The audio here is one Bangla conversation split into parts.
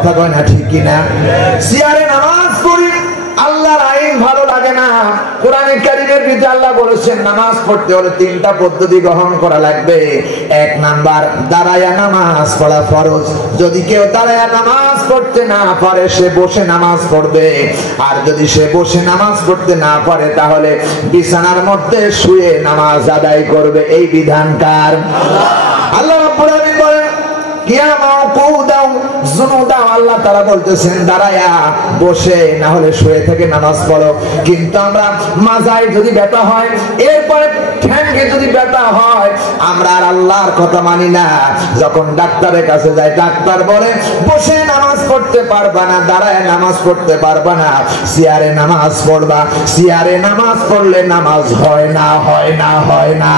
কথা কয় না ঠিক কিনা? চেয়ারে নামাজ পড়ি, আল্লাহর আইন ভালো লাগে না। কোরআনে কারীমের ভিতরে আল্লাহ বলেছেন নামাজ পড়তে হলে তিনটা পদ্ধতি গ্রহণ করা লাগবে। এক নাম্বার, দাঁড়ায়া নামাজ পড়া ফরজ। যদি কেউ দাঁড়ায়া নামাজ পড়তে না পারে সে বসে নামাজ পড়বে, আর যদি সে বসে নামাজ পড়তে না পারে তাহলে বিছানার মধ্যে শুয়ে নামাজ আদায় করবে। এই বিধান কার? আল্লাহ রাব্বুল আলামিন বলেন আল্লাহ তাআলা বলতেছেন দাঁড়ায়া, বসে না হলে শুয়ে থেকে নামাজ পড়ো। কিন্তু আমরা মাজায় যদি ব্যথা হয়, এরপরে ঠ্যাঙ্গে যদি ব্যথা হয়, আমরা আর আল্লাহর কথা মানি না। যখন ডাক্তারের কাছে যাই, ডাক্তার বলে বসে নামাজ পড়তে পারবা না, দাঁড়ায় নামাজ পড়তে পারবা না, চেয়ারে নামাজ পড়বা। চেয়ারে নামাজ পড়লে নামাজ হয় না, হয় না, হয় না।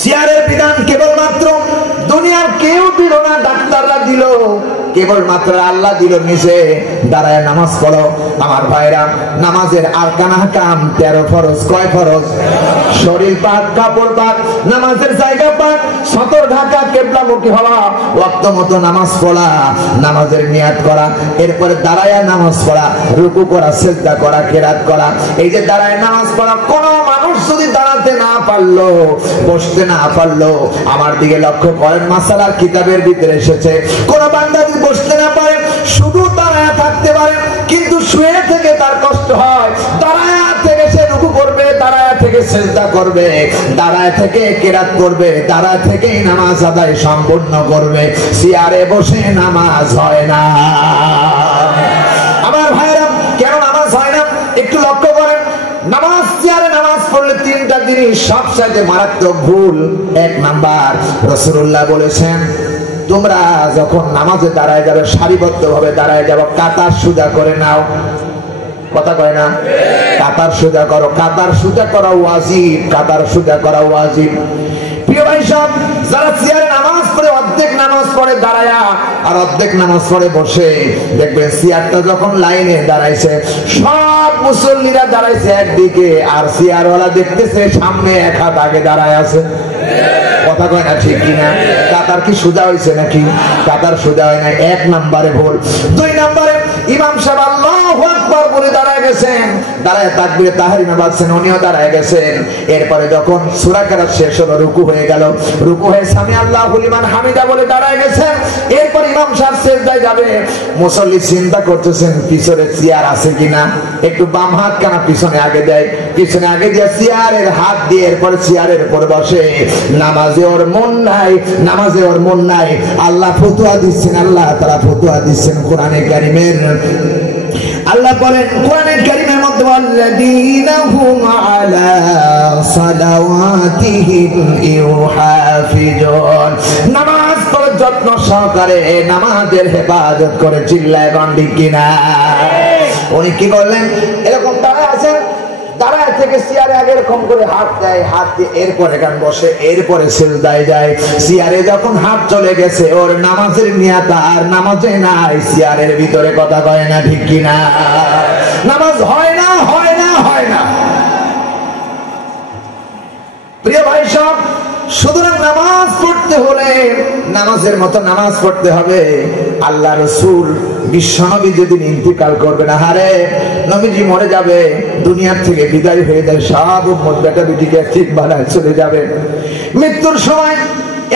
চেয়ারের বিধান কেবলমাত্র দুনিয়ার কেউ দিল না, ডাক্তাররা দিল, কেবলমাত্র আল্লাহ দিল নিজে। দাঁড়ায় নামাজ পড়ো। আমার ভাইরা, নামাজের আরকান আহকাম 13 ফরজ। কয় ফরজ? শরীর পাক, কাপড় পাক, নামাজের জায়গা পাক, সতর ঢাকা, কিবলামুখী হওয়া, ওয়াক্ত মতো নামাজ পড়া, নামাজের নিয়াত করা, এরপরে দাঁড়ায় নামাজ পড়া, রুকু করা, সিজদা করা, কিরাত করা। এই যে দাঁড়ায় নামাজ পড়া, কোন মানুষ যদি দাঁড়াতে না পারলো, বসতে না পারলো, আমার দিকে লক্ষ্য করেন, মাসালার কিতাবের ভিতরে এসেছে কোন বান্দা যদি বসতে না পারে, শুধু দাঁড়ায় থাকতে পারে, কিন্তু শুয়ে থেকে তার কষ্ট হয়, দাঁড়ায় থেকে সে রুকু করবে, দাঁড়ায় থেকে সিজদা করবে, দাঁড়ায় থেকে কিরাত করবে, দাঁড়ায় থেকেই নামাজ আদায় সম্পূর্ণ করবে। চেয়ারে বসে নামাজ হয় না। আমার ভাইরা, কেন নামাজ হয় না একটু লক্ষ্য করেন। নামাজ, চেয়ারে নামাজ পড়লে তিনটা জিনিস সবচেয়ে মারাত্মক ভুল। এক নাম্বার, রাসূলুল্লাহ বলেছেন তোমরা যখন নামাজে দাঁড়ায় যাবে সারিবদ্ধ ভাবে দাঁড়ায় যাবে, কাতার সোজা করে নাও। কথা কয় না? কাতার সোজা করো। কাতার সোজা করা ওয়াজিব, কাতার সোজা করা ওয়াজিব। প্রিয় ভাই সব, যারা চেয়ারে নামাজ পড়ে অর্ধেক নামাজ পড়ে দাঁড়ায়া আর অর্ধেক নামাজ পড়ে বসে, দেখবেন চেয়ারটা যখন লাইনে দাঁড়াইছে, সব মুসল্লিরা দাঁড়াইছে একদিকে, আর চেয়ারওয়ালা দেখতেছে সামনে এক হাত আগে দাঁড়ায় আছে। কথা কয় না ঠিক কিনা? কাতার কি সোজা হয়েছে নাকি? কাতার সোজা হয় না। এক নম্বরে ভুল। দুই নম্বরে, ইমাম সাহেব আল্লাহু আকবার বলে দাঁড়ায় গেছেন, দাঁড়ায় তাকবীরে তাহরিমা বাজছেন, উনিও দাঁড়ায় গেছেন। এরপরে যখন সূরা কেরাত শেষ হলো, রুকু হয়ে গেল, রুকু হয়ে সামি আল্লাহু লিমান হামিদা বলে দাঁড়ায় গেছেন। এরপর ইমাম সাহেব সিজদায় যাবে, মুসল্লি চিন্তা করতেছেন পিছনে চেয়ার আছে কিনা, একটু বাম হাত কেন পিছনে আগে দেয়, পিছনে আগে দিয়ে চেয়ারের হাত দিয়ে এরপর চেয়ারের উপর বসে। নামাজে ওর মন নাই, নামাজে ওর মন নাই। আল্লাহ ফতোয়া দিচ্ছেন, আল্লাহ তাআলা ফতোয়া দিচ্ছেন কোরআনে কারীমের। আল্লাহ বলেন কোরআনে কারীমের মধ্যে, ওয়াল্লাযীনা হুম আলা সালাওয়াতিহিম ইউহাফিজুন, নামাজ পড়ে যত্ন সহকারে নামাজের হেফাজত করে। চিল্লায় গন্ডি কিনা? উনি কি করলেন? এরকম দাঁড়ায় আছেন, দাঁড়ায় থেকে চেয়ারে আগে এরকম করে হাত দেয়, হাত দিয়ে এরপরে গান বসে, এরপরে সিজদায় যায়। চেয়ারে যখন হাত চলে গেছে, ওর নামাজের নিয়াত আর নামাজে নাই, চেয়ারের ভিতরে। কথা কয় না ঠিক কিনা? নামাজ হয় না, হয় না, হয় না। প্রিয় ভাই সব, সুতরাং নামাজ পড়তে হলে নামাজের মতো নামাজ পড়তে হবে। আল্লাহ রাসূল বিশ্বনবী যেদিন ইন্তিকাল করবে না, হারে নবীজি মরে যাবে, দুনিয়ার থেকে বিদায় হয়ে যায়, সব উম্মত বেটা বেটিকে ঠিক বানায় চলে যাবে। মৃত্যুর সময়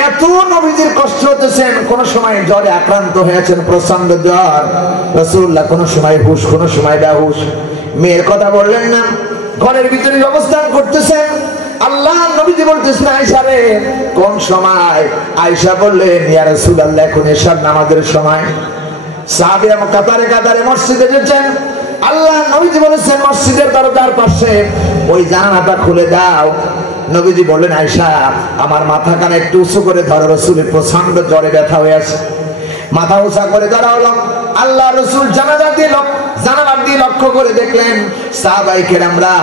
এত নবীজির কষ্ট হতেছেন, কোন সময় জ্বরে আক্রান্ত হয়েছেন, প্রচন্ড জ্বর, রাসূলুল্লাহ কোন সময় হুশ, কোন সময় বেহুশ। মেয়ের কথা বললেন না, ঘরের ভিতরে অবস্থান করতেছেন। আল্লাহ নবীজি বলতেছেন আয়েশা রে, কোন সময়? আয়েশা বললেন, ইয়া রাসূলুল্লাহ, এখন এশার নামাজের সময়। সাহাবীরা কাতারে কাতারে মসজিদে যেতেন। আল্লাহ নবীজি বলেছেন মসজিদের দরজার পাশে ওই জানালাটা খুলে দাও। নবীজি বললেন, আয়েশা আমার মাথা কানে একটু উঁচু করে ধরো, রাসূলের প্রচন্ড জ্বরে ব্যথা হয়ে আছে। মাথা উঁচা করে দাঁড়ালো। আল্লাহ রাসূল জানালা দিয়ে লক্ষ্য করে দেখলেন সাহাবায়ে কেরামরা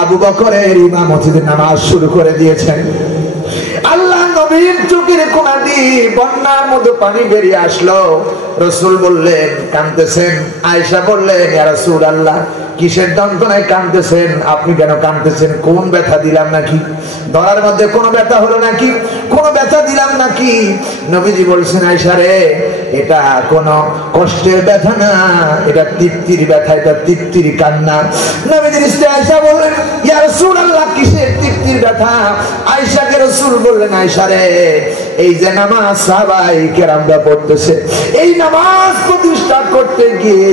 আবু বকরের ইমামতিতে নামাজ শুরু করে দিয়েছেন। আল্লাহ নবীর চোখের কোণা দিয়ে বন্যার মতো পানি বেরিয়ে আসলো। রাসূল বললেন, কাঁদতেছেন। আয়েশা বললেন, ইয়া রাসূলুল্লাহ কিসের যন্ত্রণায় কাঁদতেছেন? আপনি কেন কাঁদতেছেন? কোন ব্যথা দিলাম নাকি? ধরার মধ্যে কোনো ব্যথা হলো নাকি? কোনো ব্যথা দিলাম নাকি? নবীজি বলছেন, আয়েশা রে, এটা কোনো কষ্টের ব্যথা না, এটা তৃপ্তির ব্যথা, এটা তৃপ্তির কান্না। নবীজির স্ত্রী আয়েশা বললেন, ইয়া রাসূলুল্লাহ, কিসের তৃপ্তির ব্যথা? আয়েশাকে রাসূল বললেন, আয়েশা রে, এই যে নামাজ সাহাবায়ে কেরামরা পড়তেছে, এই নামাজ প্রতিষ্ঠা করতে গিয়ে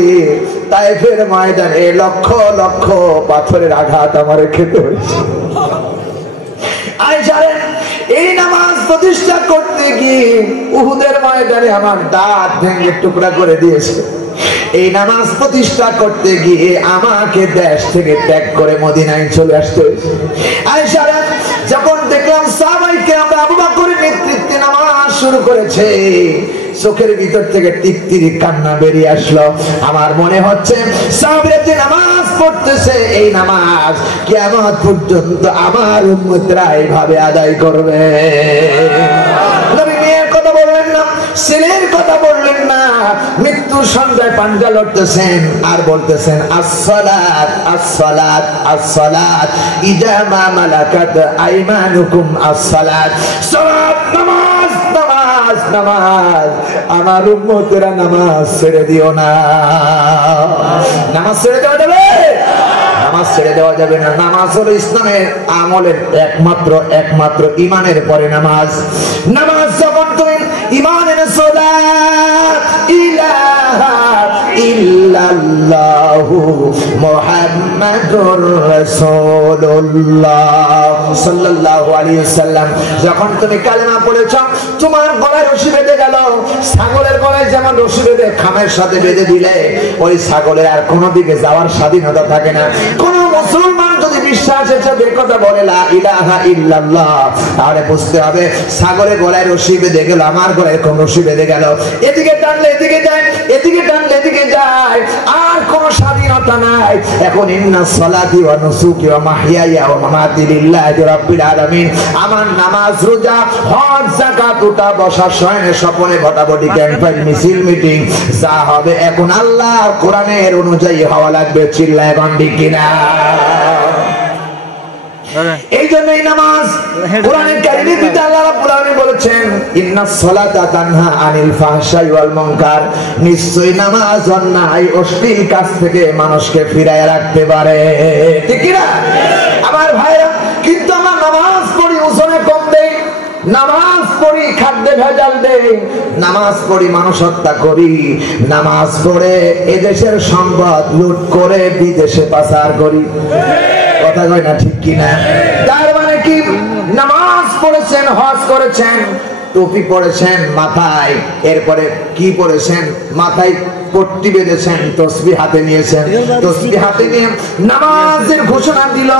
তায়েফের ময়দানে লক্ষ লক্ষ পাথরের আঘাত আমারে খেতে হয়েছে। আয়েশা রে, এই নামাজ প্রতিষ্ঠা করতে গিয়ে উহুদের ময়দানে আমার দাঁত ভেঙে টুকরা করে দিয়েছে। এই নামাজ প্রতিষ্ঠা করতে গিয়ে আমাকে দেশ থেকে ত্যাগ করে মদিনায় চলে আসতে হয়েছে। আয়েশা রে, যখন দেখলাম সাহাবায়ে কেরাম আবু বকরের নেতৃত্বে নামাজ শুরু করেছে, চোখের ভিতর থেকে তৃপ্তির কান্না বেরিয়ে আসলো। আমার মনে হচ্ছে সাহাবীরা যে নামাজ পড়তেছে, এই নামাজ কিয়ামত পর্যন্ত আমার উম্মতরা এইভাবে আদায় করবে। নবী মেয়ের কথা বললেন না, ছেলের কথা বললেন না, মৃত্যুর সন্ধ্যায় পাঞ্জা লড়তেছেন আর বলতেছেন, আসসালাত আসসালাত আসসালাত ইজা মা মালাকাত আইমানুকুম আসসালাত। সালাত, নামাজ নামাজ নামাজ। আমার উম্মতেরা নামাজ ছেড়ে দিও না। নামাজ ছেড়ে দেওয়া যাবে? নামাজ ছেড়ে দেওয়া যাবে না। নামাজ হলো ইসলামের আমলের একমাত্র ঈমানের পরে নামাজ। নামাজ যখন তুমি ঈমান এনেছো, লা ইলাহা ইল্লাল্লাহু মুহাম্মাদুর রাসূলুল্লাহ সাল্লাল্লাহু আলাইহি ওয়াসাল্লাম, যখন তুমি কালেমা পড়েছো, তোমার গলায় রশি বেঁধে গেল। ছাগলের গলায় যেমন রশি বেঁধে খামের সাথে বেঁধে দিলে ওই ছাগলের আর কোনো দিকে যাওয়ার স্বাধীনতা থাকে না। কোন মুসলমান যদি বিশ্বাস হিসেবে কথা বলে লা ইলাহা ইল্লাল্লাহ, তাহলে বুঝতে হবে ছাগলের গলায় রশি বেঁধে গেল, আমার গলায় কোন রশি বেঁধে গেল, এদিকে টানলে এদিকে যায়, এদিকে টানলে এদিকে যায়, আর কোন স্বাধীনতা নাই। এখন ইন্নাস সালাতি ওয়া নুসুকি ওয়া মাহইয়ায়া ওয়া মামাতি লিল্লাহি রাব্বিল আলামিন, আমার নামাজ, রোজা, হজ, যাকাত, উঠা বসা, শয়নে স্বপনে, ভটাভটি, ক্যাম্পেইন, মিছিল, মিটিং, যা হবে এখন আল্লাহর কোরআনের অনুযায়ী হওয়া লাগবে। চিল্লায় এখন ঠিক কিনা? এই জন্যই নামাজ কোরআনের কারিমের ভিতরে আল্লাহ রাব্বুল আলামিন বলেছেন, ইন্নাস সালাতা তানহা আনিল ফাহশাই ওয়াল মুনকার, নিশ্চয়ই নামাজ অন্যায় অশ্লীল কাজ থেকে মানুষকে ফিরায় রাখতে পারে। ঠিক কি না আমার ভাইরা? কিন্তু আমরা নামাজ পড়ি ওজনে কম দেই, নামাজ পড়ি খাদ্যে ভেজাল দেই, নামাজ পড়ি মানুষ হত্যা করি, নামাজ পড়ে এদেশের সম্পদ লুট করে বিদেশে পাচার করি। কথা কয় না ঠিক কিনা? তার মানে কি? নামাজ পড়েছেন, হজ করেছেন, টুপি পড়েছেন মাথায়, এরপরে কি পড়েছেন? মাথায় পট্টি বেঁধেছেন, তসবিহ হাতে নিয়েছেন, তসবিহ হাতে নিয়ে নামাজের ঘোষণা দিল,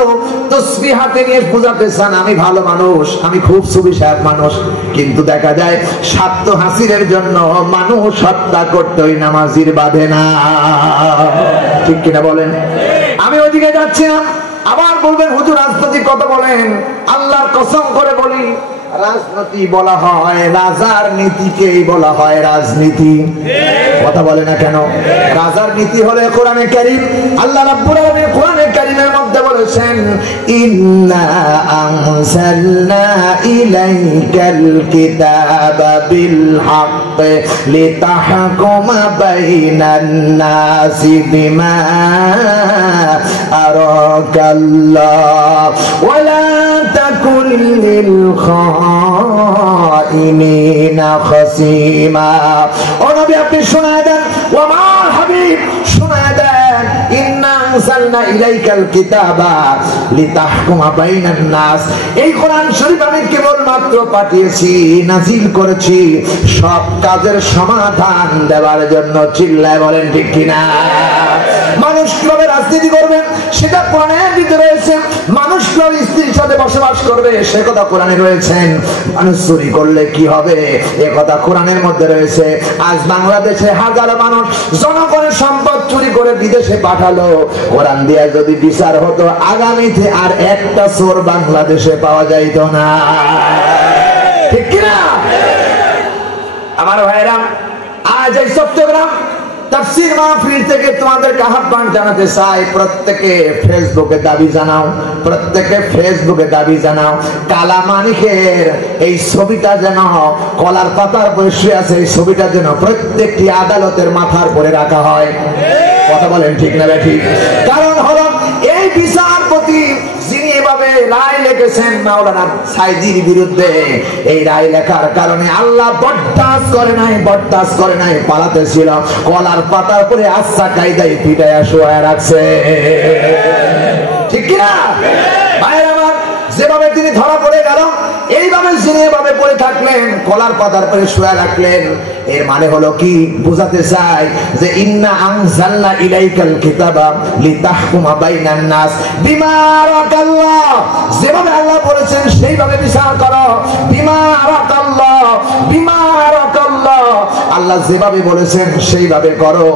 তসবিহ হাতে নিয়ে বুঝাতে চান আমি ভালো মানুষ, আমি খুব সুবিশাল মানুষ, কিন্তু দেখা যায় স্বার্থ হাসিলের জন্য মানুষ হত্যা করতে ওই নামাজির বাধে না। ঠিক কিনা বলেন? আমি ওইদিকে যাচ্ছি না, আবার বলবেন হুজুর রাজনৈতিক কথা বলেন। আল্লাহর কসম করে বলি, রাজনীতি বলা হয়, রাজার নীতিকেই বলা হয় রাজনীতি। কথা বলে না কেন? রাজার নীতি হলে কোরআনে কারীম, আল্লাহ রাব্বুল আলামিন কোরআনে কারীমের মধ্যে বলেছেন, ইন্না আনজালনা ইলাইকাল কিতাবা বিল হক লিতাহকুমা বাইনান নাসি বিমা আরাকাল্লাহ ওয়া লা তাকুন লিল খাইনিনা খাসিমা। ও নবী, আপনি শোনায় দেন, ও আমার হাবিব শোনায় দেন, ইন্না আনজালনা ইলাইকাল কিতাবা লিতাহকুমা বাইনান নাস, এই কোরআন শরীফ আমি কেবলমাত্র পাঠিয়েছি, নাজিল করেছি সব কাজের সমাধান দেওয়ার জন্য। চিল্লায় বলেন ঠিক কিনা? মানুষ কিভাবে রাজনীতি করবেন সেটা কোরআনের ভিতরে রয়েছে, মানুষ কিভাবে স্ত্রীর সাথে বসবাস করবে সে কথা কোরআনে রয়েছে, মানুষ চুরি করলে কি হবে এ কথা কোরআনের মধ্যে রয়েছে। আজ বাংলাদেশে হাজার মানুষ জনগণের সম্পদ চুরি করে বিদেশে পাঠালো, কোরআন দিয়ে যদি বিচার হতো আগামীতে আর একটা চোর বাংলাদেশে পাওয়া যাইত না। ঠিক কিনা আমার ভাইরা? আজ এই চট্টগ্রাম তাফসীর মাহফিল থেকে তোমাদেরকে আহ্বান জানাতে চাই, প্রত্যেকে ফেসবুকে দাবি জানাও, প্রত্যেকে ফেসবুকে দাবি জানাও কালা মানিকের এই ছবিটা যেন কলার পাতার উপরে শুয়ে আছে, এই ছবিটা যেন প্রত্যেকটি আদালতের মাথার উপরে রাখা হয়। কথা বলেন ঠিক না ঠিক? কারণ হলো এই বিচারপতি যিনি এভাবে রায় লিখেছেন মাওলানা সাইদির বিরুদ্ধে, এই রায় লেখার কারণে আল্লাহ বরদাস্ত করে নাই, পালাতে ছিল, কলার পাতার উপরে আচ্ছা কায়দায় পিটায়া শোয়া রাখছে। ঠিক কিনা ভাইয়ের আমার? যেভাবে তিনি ধরা পড়ে গেল, এইভাবে যিনি এভাবে পড়ে থাকলেন, কলার পাতার পরে শুয়ে রাখলেন, এর মানে হলো কি বুঝাতে চাই যে ইন্না আনজালনা ইলাইকাল কিতাবা লিতাহকুমা বাইনান নাস বিমা আরাকাল্লাহ, যেভাবে আল্লাহ বলেছেন সেইভাবে বিচার করো। বিমা আরাকাল্লাহ, আল্লাহ যেভাবে বলেছেন সেইভাবে করো।